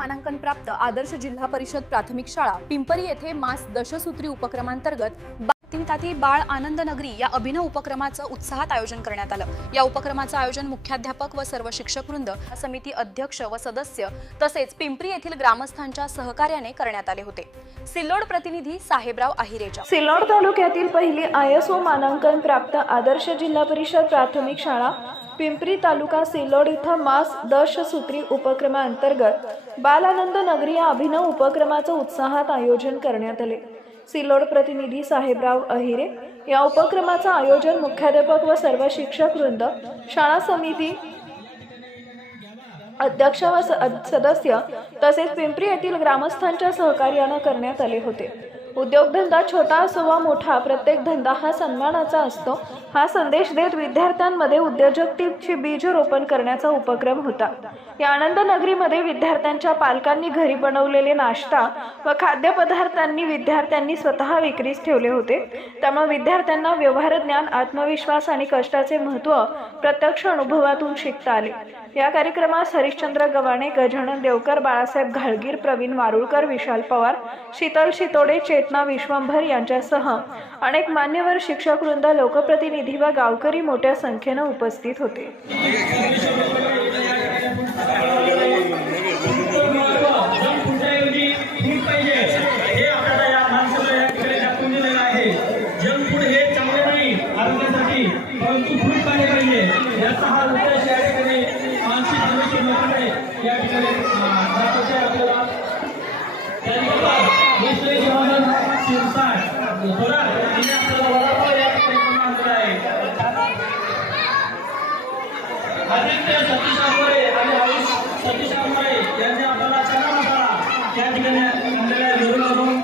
मानांकन प्राप्त आदर्श जिल्हा परिषद प्राथमिक शाळा पिंपरी येथे मास दशसूत्री उपक्रमांतर्गत बा- ताती बाळ आनंद नगरी या अभिनव उपक्रमाचं उत्साहात आयोजन करण्यात आलं. या उपक्रमाचं आयोजन मुख्याध्यापक व सर्व शिक्षक वृंद समिती अध्यक्ष व सदस्य तसेच पिंपरी येथील ग्रामस्थांच्या सहकार्याने करण्यात आले होते. सिल्लोड प्रतिनिधी साहेबराव आहिरेच्या सिल्लोड तालुक्यातील पहिली आय एस ओ मानांकन प्राप्त आदर्श जिल्हा परिषद प्राथमिक शाळा पिंपरी तालुका सिल्लोड इथं मास दश सूत्री उपक्रमाअंतर्गत बालानंद नगरी या अभिनव उपक्रमाचं उत्साहात आयोजन करण्यात आले. सिल्लोड प्रतिनिधी साहेबराव अहिरे या उपक्रमाचं आयोजन मुख्याध्यापक व सर्व शिक्षक वृंद शाळा समिती अध्यक्ष व सदस्य तसेच पिंपरी येथील ग्रामस्थांच्या सहकार्यानं करण्यात आले होते. उद्योगधंदा छोटा असो वा मोठा प्रत्येक धंदा हा सन्मानाचा असतो. हा संदेश देत विद्यार्थ्यांमध्ये उद्योजकतेचे बीज रोपण करण्याचा उपक्रम होता. या आनंद नगरीमध्ये विद्यार्थ्यांच्या पालकांनी घरी बनवलेले नाश्ता व खाद्यपदार्थांनी विद्यार्थ्यांनी स्वतः विक्रीस ठेवले होते. त्यामुळे विद्यार्थ्यांना व्यवहार ज्ञान आत्मविश्वास आणि कष्टाचे महत्त्व प्रत्यक्ष अनुभवातून शिकता आले. या कार्यक्रमास हरिश्चंद्र गवाणे गजानन देवकर बाळासाहेब घाळगीर प्रवीण मारुळकर विशाल पवार शीतल शितोडे रत्ना विश्वंभर यांच्यासह अनेक मान्यवर शिक्षक वृंद लोकप्रतिनिधी व गावकरी मोठ्या संख्येनं उपस्थित होते. या ठिकाणी चांगले पाहिजे याचा हा उद्देश या ठिकाणी मानसिक आरोग्य या ठिकाणी आपल्याला आदित्य सतीश आंबळे आणि आयुष सतीश आंबळे यांनी आपल्याला चना मसाला त्या ठिकाणी आणलेला आहे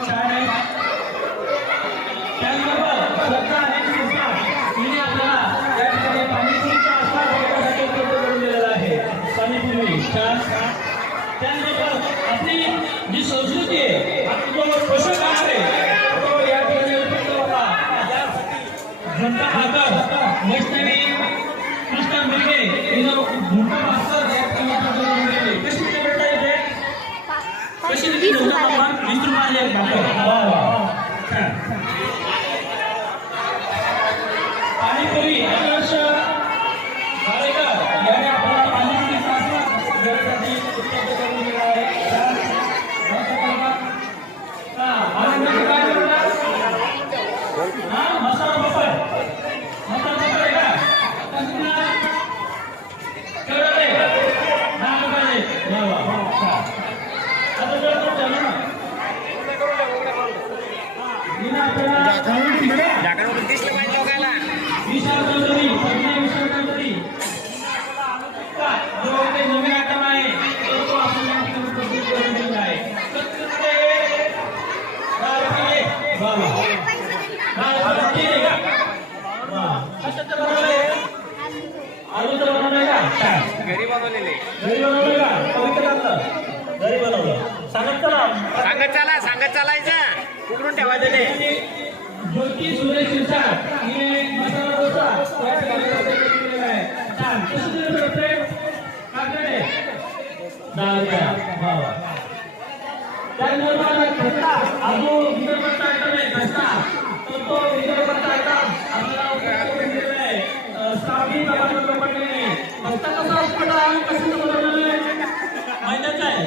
छान आहे. त्याचबरोबर श्रद्धा आणि कृष्णा हिने आपल्याला त्या ठिकाणी पाणीपुरीचा आस्वाद घेण्यासाठी उपलब्ध करून दिलेला आहे. पाणीपुरी घंटा भाकर वैष्णवी कृष्ण मिरगे हिनं घंटा भाकर या कशी बेटा इथे कशी वीस रुपयाला. एक भाकर वा वा. छान पाणीपुरी आदर्श गाडेकर यांनी आपल्याला पाणीपुरी सासवड घेण्यासाठी उपलब्ध करून दिला आहे छान. मस्त प्रकार. हा, आनंदाचं काय करणार? हा, मसाला पापड. मसाला पापड आहे का? कसं ना? केवढं आहे? दहा रुपयाला एक. वा, वा, वा. छान. आता जरा तो झाला ना. हिनं आपल्याला विशाल चौधरी संजय विशाल चौधरी जो काही नवीन आयटम आहे तो तो आपण या ठिकाणी प्रस्तुत करून दिलेला आहे सत्तर रुपये दहा रुपये वा वा दहा रुपये तीन आहे का वा कशाचं बनवलंय आलूचं बनवलंय का छान घरी बनवलेले घरी बनवलंय का पवित्रातलं घरी बनवलं सांगत चला सांगत चला सांगत चालायचं उकडून ठेवायचं ते ज्योती सुरेश शिरसाट हिने मसाला डोसा या ठिकाणी प्रस्तुत केलेला आहे छान कसं दिलं होते काकडे दहा रुपया वा वा त्याचबरोबर घट्टा अजून विदर्भाचा आयटम आहे घट्टा तर तो विदर्भाचा आयटम आपल्याला उपलब्ध करून दिलेला आहे अं, श्रावणी प्रभाकर पडलेली घट्टा कसा उपलब्ध आहे. कसं बनवलेलं आहे? महिन्याचा आहे.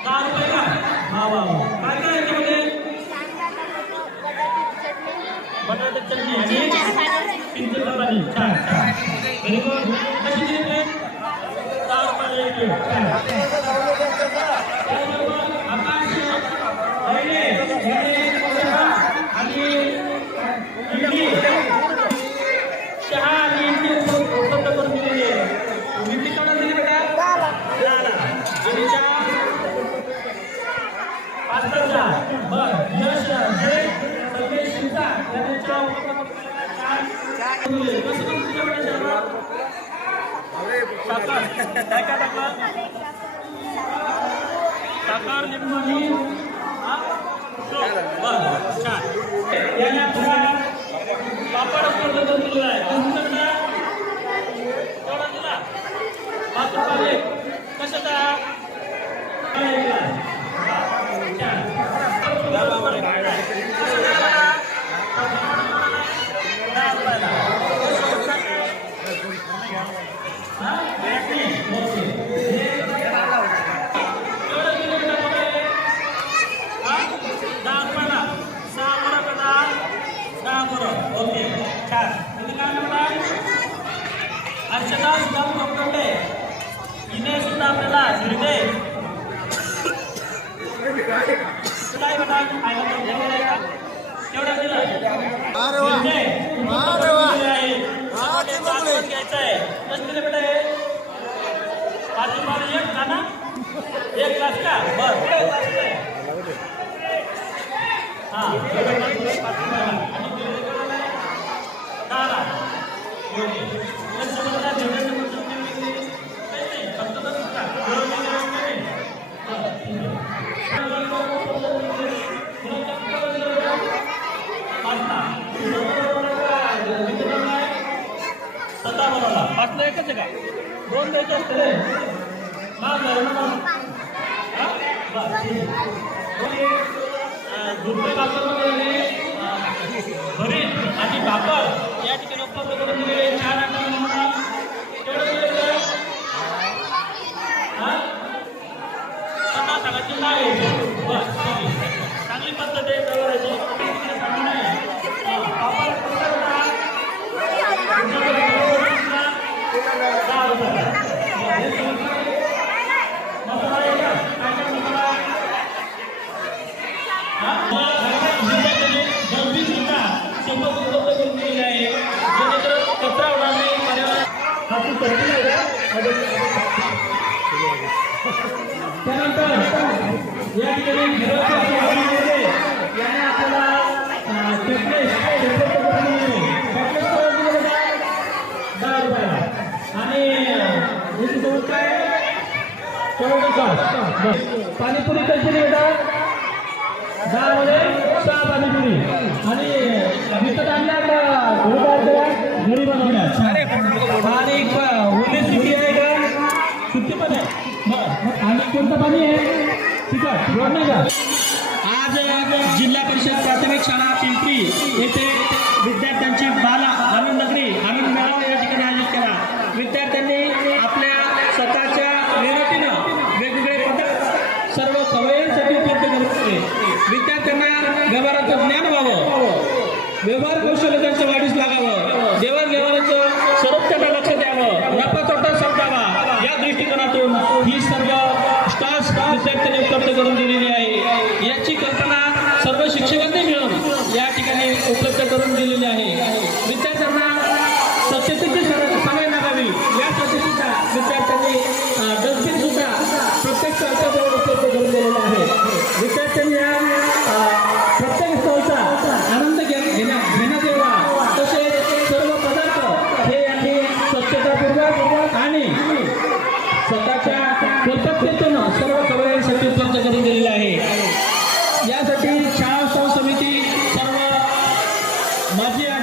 काय रेट आहे का वा काय काय याच्यामध्ये बटाटे चटणी. आणि चिंच चपाती छान छान व्हेरी गुड कशी दिली ते दहा रुपयाला एक प्लेट. छान त्याचबरोबर आकाश अहिले यांनी पोहा आणि इडली चहा आणि इडली उप- उपलब्ध करून दिलेली आहे इडली केवढा दिली बेटा दहाला. आणि चहा पाच चमचा. बरं. यश जय संदेश शिंदा यांनी चहा उपलब्ध केलेला आहे. चहा. कसं कसं तुझ्या बेटा चहा? साखर काय काय टाकलं साखर लिंबू आणि हा? बरं छान याने आपल्याला पापड उपलब्ध करून आहे कसं दिला? केवढा दिला पाच रुपयाला एक. कशाचा दहा रुपयाला सहा बरं का दहा दहा बरं ओके छान तुम्ही काय म्हणता अर्चना सुद्धा कोकणले हिने सुद्धा आपल्याला हृदय काय म्हणा आयला तो दिलेला आहे का? केवढा दिला. घ्यायचं आहे. पाच रुपयाला एक का ना? एक ग्लास का? पुढे. हा. भाकरमध्ये अं, भरीत आणि भाकर या ठिकाणी उपलब्ध करून दिलेले चार आटा नमुना तेवढं नाही बरं ठीक आहे चांगली पद्धत आहे व्यवहाराची तिकडे सांगू नये हा, पापड कसं करता? दहा रुपयाला. हे समजलं? मसाला आहे का? काय काय मसाला? हा? जिल्ह्यातले दरवीस सुद्धा शंभर उपलब्ध करून दिलेले आहे जेणेकरून कचरा होणार नाही पर्यावरण हा तू करतील आहे का त्यानंतर या ठिकाणी घराच्या सुवासिनीमध्ये याने आपल्याला अं, चॉकलेट चॉकलेट करून दिलेले. चॉकलेट त्यानंतर दहा रुपयाला आणि काय पाणीपुरी कशी मिळतात दहा मध्ये सहा पाणीपुरी आणि विकत आणल्या का घरी बनवल्या आणि ओली सुट्टी आहे का सुट्टी पण आहे बरं आणि कोणतं पाणी आहे तिखट गोड नाही का आज जिल्हा परिषद प्राथमिक शाळा पिंपरी येथे विद्यार्थ्यांची बाला आनंद नगरी आनंद मेळावा या ठिकाणी आयोजित केला. विद्यार्थ्यांनी आपल्या स्वतःच्या मेहनतीनं वेगवेगळे पदक सर्व सवयींसाठी उपलब्ध करून होते विद्यार्थ्यांना व्यवहाराचं ज्ञान व्हावं. व्यवहार कौशल्य त्यांचं वाढीस लागावं. देवाण माध्यमातून ही सर्व स्टार्स विद्यार्थ्यांनी उपलब्ध करून दिलेली आहे. याची कल्पना सर्व शिक्षकांनी मिळून या ठिकाणी उपलब्ध करून दिलेली आहे. Mati.